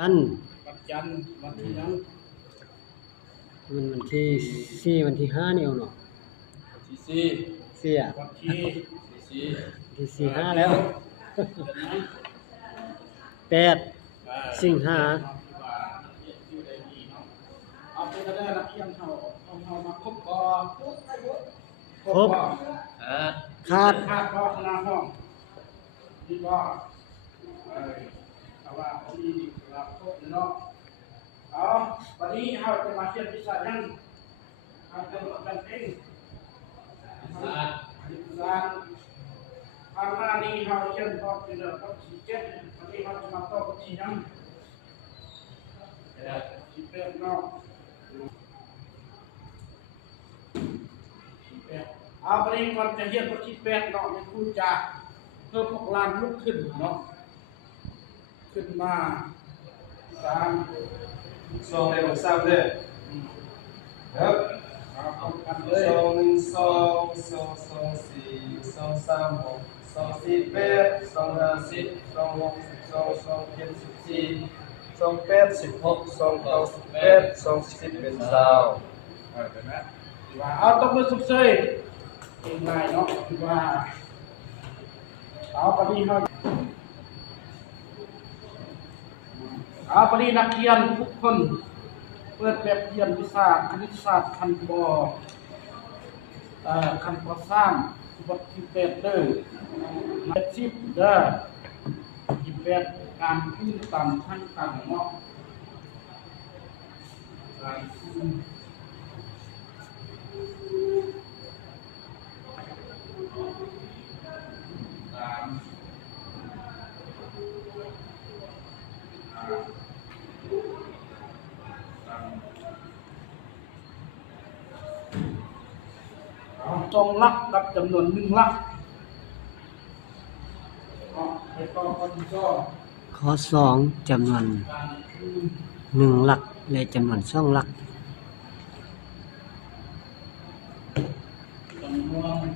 จันทร์วันจันทร์วันที่นั้นวันที่สี่วันที่ห้านี่เอาเนาะวันที่สี่เสียวันที่สี่ที่สี่ห้าแล้วแปดสิงหาอยู่ในนี้เนาะเอาไปก็ได้นักเรียนเอามาครบก่อครบขาดคาดก็คณะห้องนี่ก็แต่ว่าที่เราครบเนาะเอาวันนี้เราจะมาเรียนวิชายังเราจะมาเป็นเองศาสตร์ทางหน้านี้เราเรียนก็เป็นเรื่องของชีวิตวันนี้เราจะมาต่อกับชียังชีวิตเนาะเอาไปวันจะเรียนกับชีวิตเนาะในครูจะเพิ่มพวกลานลุกขึ้นเนาะขึ้นมาสองในหกสามเลยครับสองหนึ่งสองสองสองสี่สองสามหกสองสี่แปดสองห้าสิบสองหกสิบสองสองเจ็ดสิบสี่สองแปดสิบหกสองเก้าสิบแปดสองสิบเป็นสาวเอาต้องมือสุดเซยเป็นไงเนาะว่าเอาปฏิมาเอาปฏินักเรียนทุกคนเปิดแบบเรียนวิชาคณิตศาสตร์ขั้นปขั้นป.3 บทที่8เด้อ10เด้อที่8การขึ้นต่ำขั้นต่ำเนาะการขึ้นสองลักกับจำนวน1ลักข้อสองจำนวนหนึ่งหลักและจำนวนสองหลักจำนวน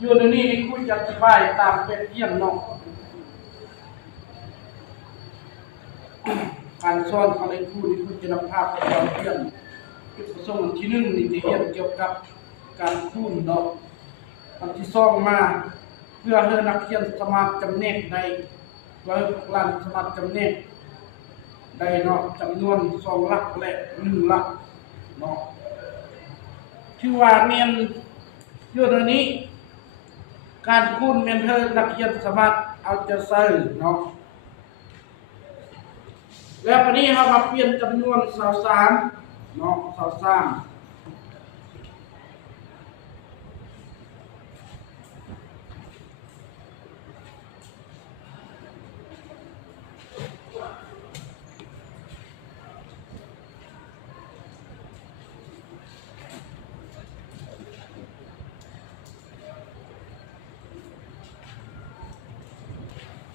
อยู่ในนี้คุยจะอธิบายตามเป็นเยี่ยมเนาะการสอนของในครูที่คุณจะนำภาพไปสอนเรียนจุดประสงค์ที่1นี่จะเรียนเกี่ยวกับการคูณเนาะอันที่2มาเพื่อให้นักเรียนสามารถจำแนกได้ว่าหลานสามารถจำแนกได้เนาะจำนวน2หลักและ1หลักเนาะที่ว่าเรียนอยู่ในนี้การคูณเรียนให้นักเรียนสามารถเอาใจใส่เนาะแล้ววันนี้เรามาเปลี่ยนจำนวน23เนาะ23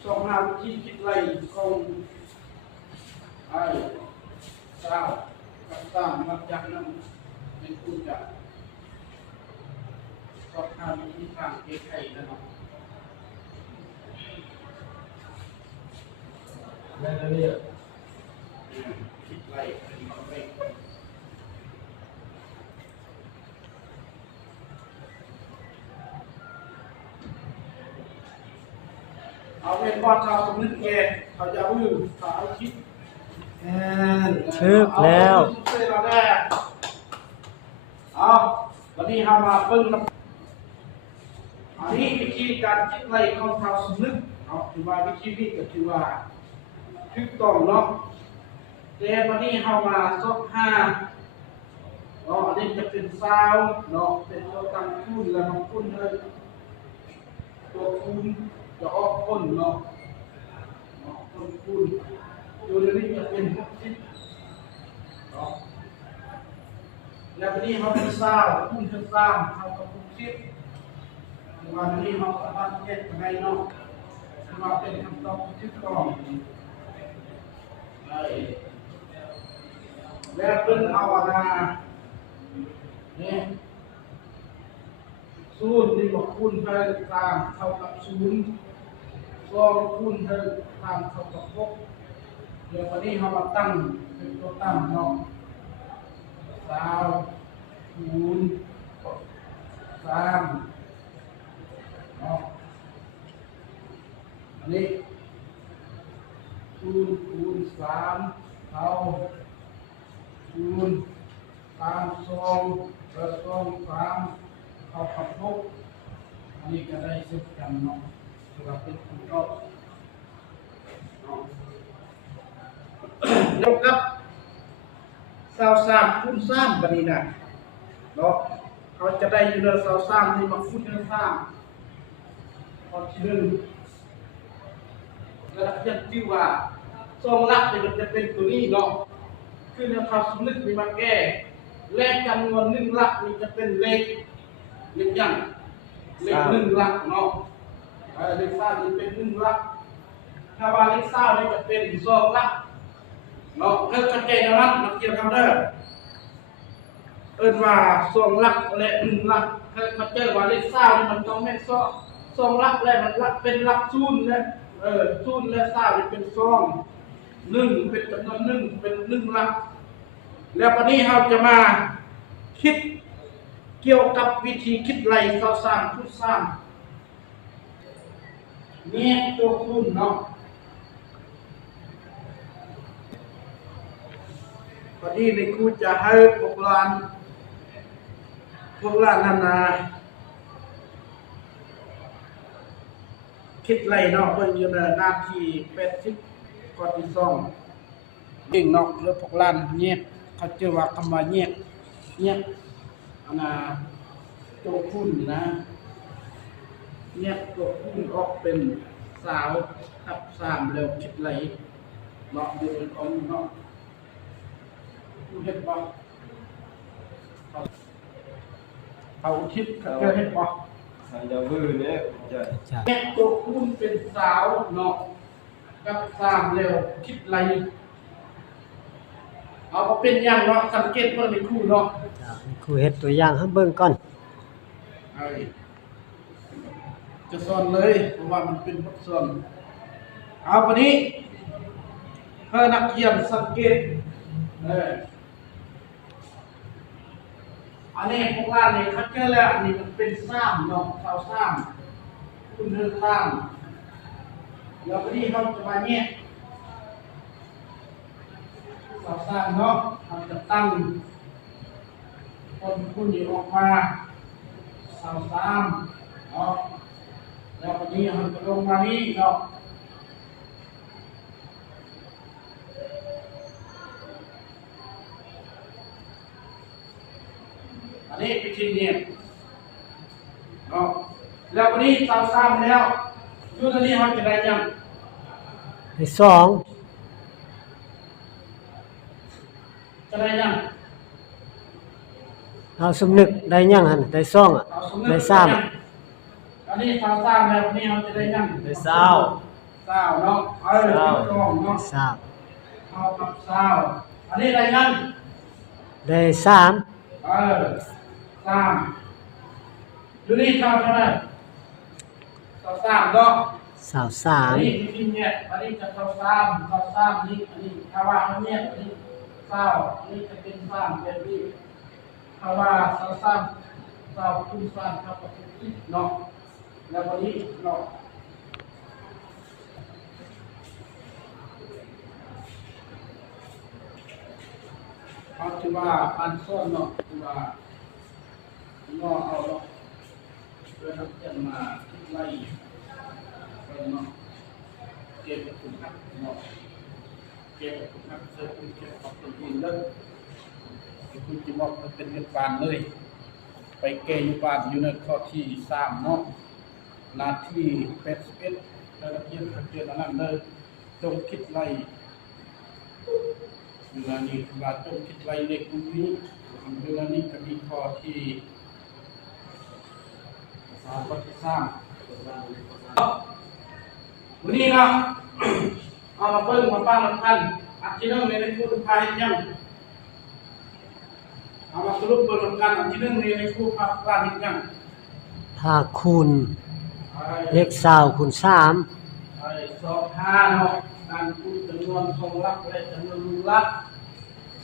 สองหาที่คิดไรคงเจ้ากับตามมาจากนั้นเป็นผู้จะสอบทานที่ทางเอกไทยนะครับแม่เนี่ยคิดไรเป็นไปเอาเป็นว่าเขาสมนึกแกเขาจะวิ่งเขาเอาคิดทึกแล้วเอาวันนี้เรามาเพิ่งอันนี้วิธีการคิดไรของเขาสมนึกเอาถือว่าวิธีนี้ก็ถือว่าถูกต้องเนาะแต่วันนี้เรามาสอบเนาะอันนี้จะเป็นซาวเนาะเป็นตัวตั้งคูณแล้วน้องคูณเลยตัวคูณจะออกคนเนาะคนคูณอยู่ในนี้จะเป็น60เนาะแล้ววันนี้เราเป็นซาวคูณเป็นซาวเราต้อง60วันนี้เราสามารถแยกยังไงเนาะมาเป็นคำตอบที่ถูกต้องแล้วเป็นเอาอะไรเนี่ยศูนย์นี่บอกคูณไปตามเท่ากับ0 องคูณเท่าตามเท่ากับพกเดี๋ยววันนี้เรามาตั้งเป็นตัวตั้งเนาะ20คูณ3เนาะอันนี้คูณ3เท่าคูณ2แล้ว3เท่ากับพกอันนี้ก็ได้เสร็จกันเนาะสำหรับเป็นคูณรอบเนาะยกครับ23คูณ3บัดนี้นะเนาะเขาจะได้อยู่ใน23นี่มาคูณใน3พอที่1แล้วเรียกชื่อว่าทรงหลักเนี่ยมันจะเป็นตัวนี้เนาะคือแนวความสมนึกมีมาแก้เลขจำนวน1หลักนี่จะเป็นเลขยังเลข1หลักเนาะเลข3นี่เป็น1หลักถ้าว่าเลข3นี่จะเป็น2หลักเนาะเพิ่นชัดเจนแล้วนะมันเกี่ยวกันเด้อเอิ้นว่า2หลักและ1หลักเพิ่นมาเจอว่าเลข3นี่มันต้องแม่น2หลักและมันหลักเป็นหลัก0นะ0และ3นี่เป็น2 1เป็นจำนวน1เป็น1หลักแล้ววันนี้เราจะมาคิดเกี่ยวกับวิธีคิดไล่23คูณ3แยกตัวคูณเนาะวันนี้ในครูจะให้พวกหลานนาคิดไล่เนาะเบิ่งอยู่ในหน้าที่80ข้อที่2เองเนาะหรือพวกหลานแยกเขาเรียกว่าคำว่าแยกอันน่ะตัวคูณนะแยกตัวคูณออกเป็น3ทับ3แล้วคิดไล่เนาะอยู่ในของเนาะเฮ็ดบ่เอาคิดเฮ็ดบ่ ใส่ดาวมือเนี่ยจะ แยกตัวคูณเป็นเนาะกับ3แล้วคิดไรเอาเป็นอย่างเนาะสังเกตเบิ่งในคู่เนาะ ครูเฮ็ดตัวอย่างให้เบิ่งก่อน จะสอนเลยเพราะว่ามันเป็นบทสอนเอาวันนี้เพื่อนักเรียนสังเกตอันนี้พวกเราเนี่ยคัดเจอแล้วอันนี้มันเป็น3เนาะ3คุณเดิน3แล้ววันนี้เราจะมาเนี่ย3เนาะเราจะตั้งคนคุณนี้ออกมา3เนาะแล้ววันนี้เราจะลงมานี่เนาะอันนี้วิธีเนี่ยเนาะแล้ววันนี้3แล้วอยู่ตรงนี้เราจะได้ยังได้จะได้ยัง2เอาสมนึกได้ยังหั่นได้2อ่ะได้3อันนี้3แล้ววันนี้เราจะได้ยังได้เศร้า เนาะต้องเนาะเอากับอันนี้ได้ยังได้3 3อยู่นี่เท่าไหร่3เนาะอันนี้ที่เนี่ยอันนี้จะ3นี่อันนี้ถ้าว่าอันนี้อันนี้อันนี้จะเป็น3แบบนี้ถ้าว่า3คูณ3เท่ากับ10เนาะแล้ววันนี้เนาะเขาถือว่าอันซ่อนเนาะถือว่าง้อเอาเนาะเพื่อนักเรียนมาไล่ไปเนาะเก็บกับคุณครับเนาะเก็บกับคุณครับเจอคุณเก็บกับตัวเองเลยคุณจะบอกมันเป็นเรื่องการเลยไปเกยอยู่บ้านอยู่ในข้อที่3เนาะหน้าที่81แล้วนักเรียนนักเรียนอันนั้นเลยจงคิดไล่เวลานี้เราต้องคิดไล่เลขพวกนี้เวลานี้จะมีข้อที่ข้อที่วันนี้นะเอามาเบิ้งมาป้ามาพันอันที่1ในคู่ทุกพายยังเอามาสรุปเบิ้งกันอันที่1ในคู่พายังถ้าคูณเลข20คูณ3 สอบห้าเนาะการคูณจำนวนสองหลักและจำนวนหลัก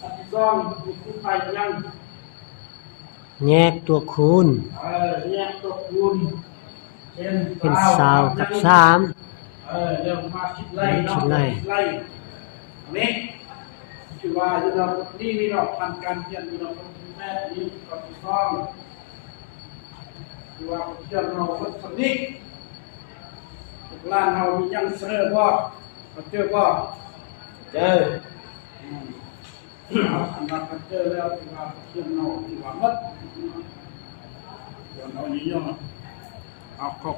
อันที่สองคูณไปยัง แยกตัวคูณ แยกตัวคูณเป็น เป็นสาวกับสาม เรื่องมาคิดไล่เนาะ คิดไล่ ไล่อันนี้คือว่าอยู่เรานี่มีเราพันการเรียนมีเราแม่นี้ก็ถูกต้องคือว่าเรียนเราคนสนิทร้านเรามียังเสนอบ่มาเจอบ่ เจอ อันนั้นมาเจอแล้วคือว่าเรียนเราคือว่ามัดเรียนเรานี้เนาะเอาเข้า